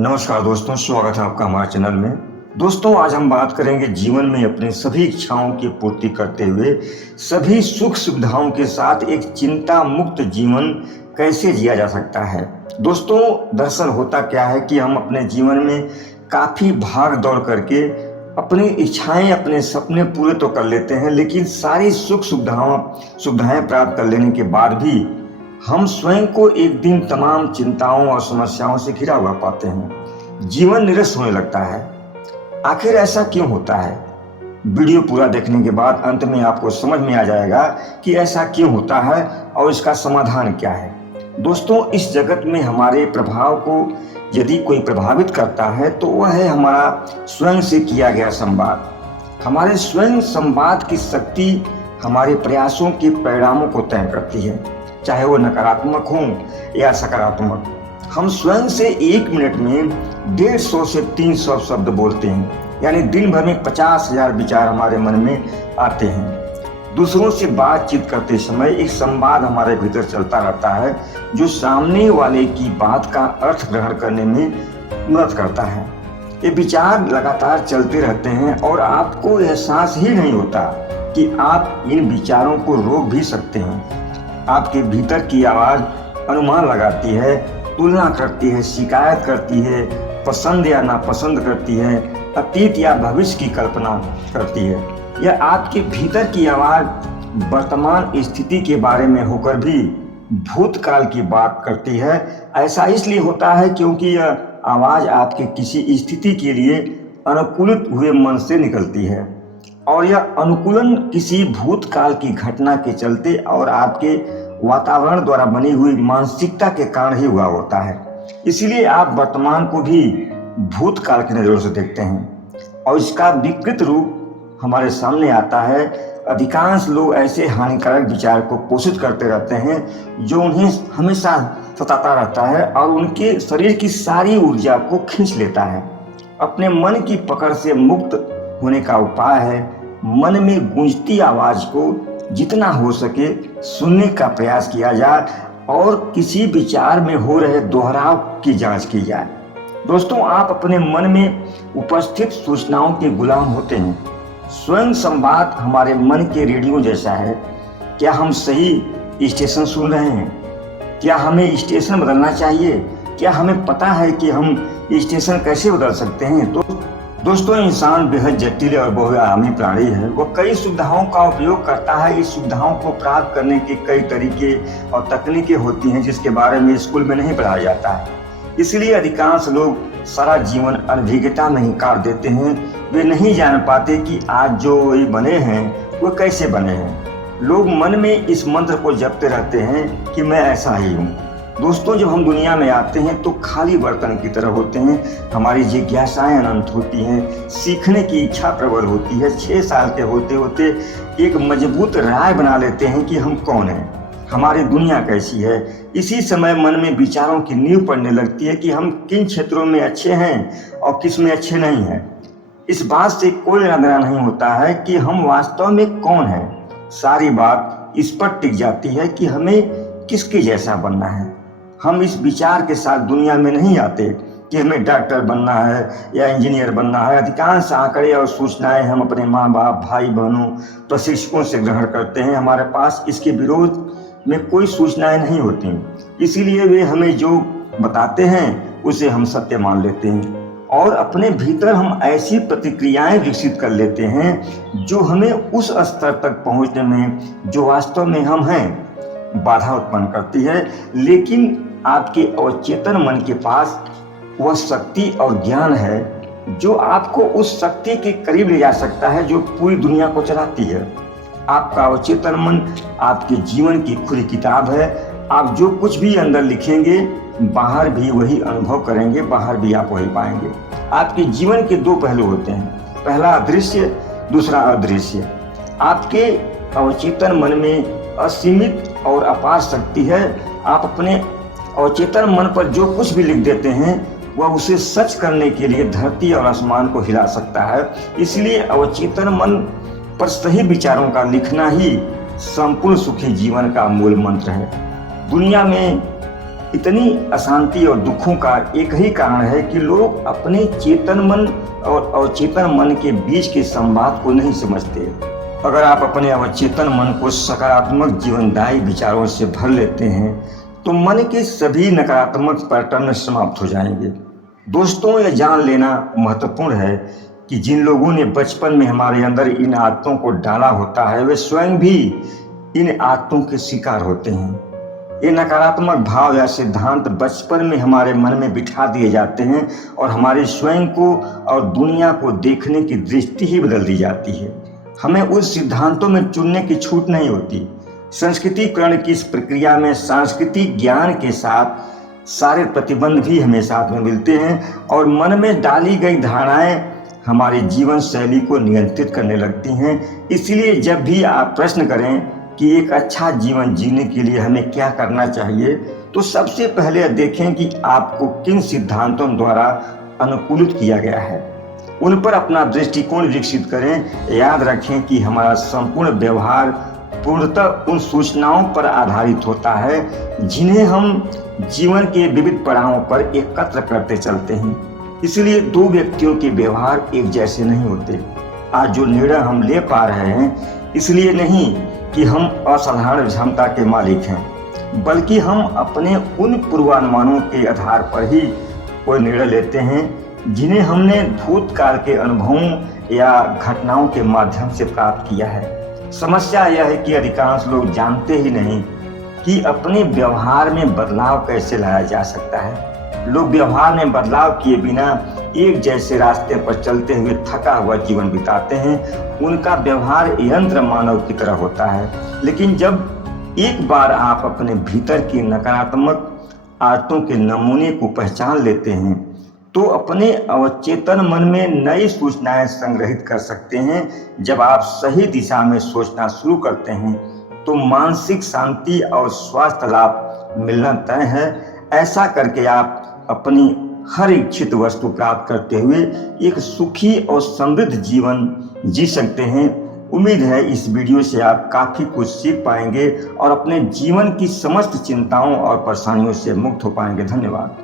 नमस्कार दोस्तों, स्वागत है आपका हमारे चैनल में। दोस्तों, आज हम बात करेंगे जीवन में अपने सभी इच्छाओं की पूर्ति करते हुए सभी सुख सुविधाओं के साथ एक चिंता मुक्त जीवन कैसे जिया जा सकता है। दोस्तों, दरअसल होता क्या है कि हम अपने जीवन में काफ़ी भाग दौड़ करके अपनी इच्छाएं, अपने सपने पूरे तो कर लेते हैं, लेकिन सारी सुख सुविधाएं प्राप्त कर लेने के बाद भी हम स्वयं को एक दिन तमाम चिंताओं और समस्याओं से घिरा हुआ पाते हैं। जीवन निरस होने लगता है। आखिर ऐसा क्यों होता है? वीडियो पूरा देखने के बाद अंत में आपको समझ में आ जाएगा कि ऐसा क्यों होता है और इसका समाधान क्या है। दोस्तों, इस जगत में हमारे प्रभाव को यदि कोई प्रभावित करता है तो वह है हमारा स्वयं से किया गया संवाद। हमारे स्वयं संवाद की शक्ति हमारे प्रयासों के परिणामों को तय करती है, चाहे वो नकारात्मक हो या सकारात्मक। हम स्वयं से 1 मिनट में 150 से 300 शब्द बोलते हैं, यानी दिन भर में 50,000 विचार हमारे मन में आते हैं। दूसरों से बातचीत करते समय एक संवाद हमारे भीतर चलता रहता है जो सामने वाले की बात का अर्थ ग्रहण करने में मदद करता है। ये विचार लगातार चलते रहते हैं और आपको एहसास ही नहीं होता कि आप इन विचारों को रोक भी सकते हैं। आपके भीतर की आवाज अनुमान लगाती है, तुलना करती है, शिकायत करती है, पसंद या नापसंद करती है, अतीत या भविष्य की कल्पना करती है। यह आपके भीतर की आवाज वर्तमान स्थिति के बारे में होकर भी भूतकाल की बात करती है। ऐसा इसलिए होता है क्योंकि यह आवाज आपके किसी स्थिति के लिए अनुकूलित हुए मन से निकलती है और यह अनुकूलन किसी भूतकाल की घटना के चलते और आपके वातावरण द्वारा बनी हुई मानसिकता के कारण ही हुआ होता है। इसीलिए आप वर्तमान को भी भूतकाल की नजरों से देखते हैं और इसका विकृत रूप हमारे सामने आता है। अधिकांश लोग ऐसे हानिकारक विचार को पोषित करते रहते हैं जो उन्हें हमेशा सताता रहता है और उनके शरीर की सारी ऊर्जा को खींच लेता है। अपने मन की पकड़ से मुक्त होने का उपाय है मन में गूंजती आवाज को जितना हो सके सुनने का प्रयास किया जाए और किसी विचार में हो रहे दोहराव की जांच की जाए। दोस्तों, आप अपने मन में उपस्थित सूचनाओं के गुलाम होते हैं। स्वयं संवाद हमारे मन के रेडियो जैसा है। क्या हम सही स्टेशन सुन रहे हैं? क्या हमें स्टेशन बदलना चाहिए? क्या हमें पता है कि हम स्टेशन कैसे बदल सकते हैं? दोस्तों, इंसान बेहद जटिल और बहुआयामी प्राणी है। वो कई सुविधाओं का उपयोग करता है। इस सुविधाओं को प्राप्त करने के कई तरीके और तकनीकें होती हैं जिसके बारे में स्कूल में नहीं पढ़ाया जाता है। इसलिए अधिकांश लोग सारा जीवन अनभिज्ञता में ही काट देते हैं। वे नहीं जान पाते कि आज जो ये बने हैं वो कैसे बने हैं। लोग मन में इस मंत्र को जपते रहते हैं कि मैं ऐसा ही हूँ। दोस्तों, जब हम दुनिया में आते हैं तो खाली बर्तन की तरह होते हैं। हमारी जिज्ञासाएं अनंत होती हैं, सीखने की इच्छा प्रबल होती है। 6 साल के होते होते एक मजबूत राय बना लेते हैं कि हम कौन हैं, हमारी दुनिया कैसी है। इसी समय मन में विचारों की नींव पड़ने लगती है कि हम किन क्षेत्रों में अच्छे हैं और किस में अच्छे नहीं हैं। इस बात से कोई लेना देना नहीं होता है कि हम वास्तव में कौन हैं। सारी बात इस पर टिक जाती है कि हमें किसके जैसा बनना है। हम इस विचार के साथ दुनिया में नहीं आते कि हमें डॉक्टर बनना है या इंजीनियर बनना है। अधिकांश आंकड़े और सूचनाएं हम अपने माँ बाप, भाई बहनों, प्रशिक्षकों से ग्रहण करते हैं। हमारे पास इसके विरोध में कोई सूचनाएं नहीं होती, इसीलिए वे हमें जो बताते हैं उसे हम सत्य मान लेते हैं और अपने भीतर हम ऐसी प्रतिक्रियाएं विकसित कर लेते हैं जो हमें उस स्तर तक पहुंचने में जो वास्तव में हम हैं बाधा उत्पन्न करती है। लेकिन आपके अवचेतन मन के पास वह शक्ति और ज्ञान है जो आपको उस शक्ति के करीब ले जा सकता है जो पूरी दुनिया को चलाती है। आपका अवचेतन मन आपके जीवन की खुली किताब है। आप जो कुछ भी अंदर लिखेंगे बाहर भी वही अनुभव करेंगे, बाहर भी आप वही पाएंगे। आपके जीवन के 2 पहलू होते हैं, पहला अदृश्य, दूसरा अदृश्य। आपके अवचेतन मन में असीमित और अपार शक्ति है। आप अपने अवचेतन मन पर जो कुछ भी लिख देते हैं वह उसे सच करने के लिए धरती और आसमान को हिला सकता है। इसलिए अवचेतन मन पर सही विचारों का लिखना ही संपूर्ण सुखी जीवन का मूल मंत्र है। दुनिया में इतनी अशांति और दुखों का एक ही कारण है कि लोग अपने चेतन मन और अवचेतन मन के बीच के संवाद को नहीं समझते। अगर आप अपने अवचेतन मन को सकारात्मक जीवनदायी विचारों से भर लेते हैं तो मन के सभी नकारात्मक पैटर्न समाप्त हो जाएंगे। दोस्तों, यह जान लेना महत्वपूर्ण है कि जिन लोगों ने बचपन में हमारे अंदर इन आदतों को डाला होता है वे स्वयं भी इन आदतों के शिकार होते हैं। ये नकारात्मक भाव या सिद्धांत बचपन में हमारे मन में बिठा दिए जाते हैं और हमारे स्वयं को और दुनिया को देखने की दृष्टि ही बदल दी जाती है। हमें उस सिद्धांतों में चुनने की छूट नहीं होती। संस्कृतिकरण की इस प्रक्रिया में सांस्कृतिक ज्ञान के साथ सारे प्रतिबंध भी हमें साथ में मिलते हैं और मन में डाली गई धारणाएं हमारे जीवन शैली को नियंत्रित करने लगती हैं। इसलिए जब भी आप प्रश्न करें कि एक अच्छा जीवन जीने के लिए हमें क्या करना चाहिए, तो सबसे पहले देखें कि आपको किन सिद्धांतों द्वारा अनुकूलित किया गया है। उन पर अपना दृष्टिकोण विकसित करें। याद रखें कि हमारा संपूर्ण व्यवहार पूर्णतः उन सूचनाओं पर आधारित होता है जिन्हें हम जीवन के विविध पड़ावों पर एकत्र करते चलते हैं। इसलिए दो व्यक्तियों के व्यवहार एक जैसे नहीं होते। आज जो निर्णय हम ले पा रहे हैं इसलिए नहीं कि हम असाधारण क्षमता के मालिक हैं, बल्कि हम अपने उन पूर्वानुमानों के आधार पर ही कोई निर्णय लेते हैं जिन्हें हमने भूतकाल के अनुभवों या घटनाओं के माध्यम से प्राप्त किया है। समस्या यह है कि अधिकांश लोग जानते ही नहीं कि अपने व्यवहार में बदलाव कैसे लाया जा सकता है। लोग व्यवहार में बदलाव किए बिना एक जैसे रास्ते पर चलते हुए थका हुआ जीवन बिताते हैं। उनका व्यवहार यंत्र मानव की तरह होता है। लेकिन जब एक बार आप अपने भीतर की नकारात्मक आदतों के नमूने को पहचान लेते हैं तो अपने अवचेतन मन में नई सूचनाएं संग्रहित कर सकते हैं। जब आप सही दिशा में सोचना शुरू करते हैं तो मानसिक शांति और स्वास्थ्य लाभ मिलना तय है। ऐसा करके आप अपनी हर इच्छित वस्तु प्राप्त करते हुए एक सुखी और समृद्ध जीवन जी सकते हैं। उम्मीद है इस वीडियो से आप काफ़ी कुछ सीख पाएंगे और अपने जीवन की समस्त चिंताओं और परेशानियों से मुक्त हो पाएंगे। धन्यवाद।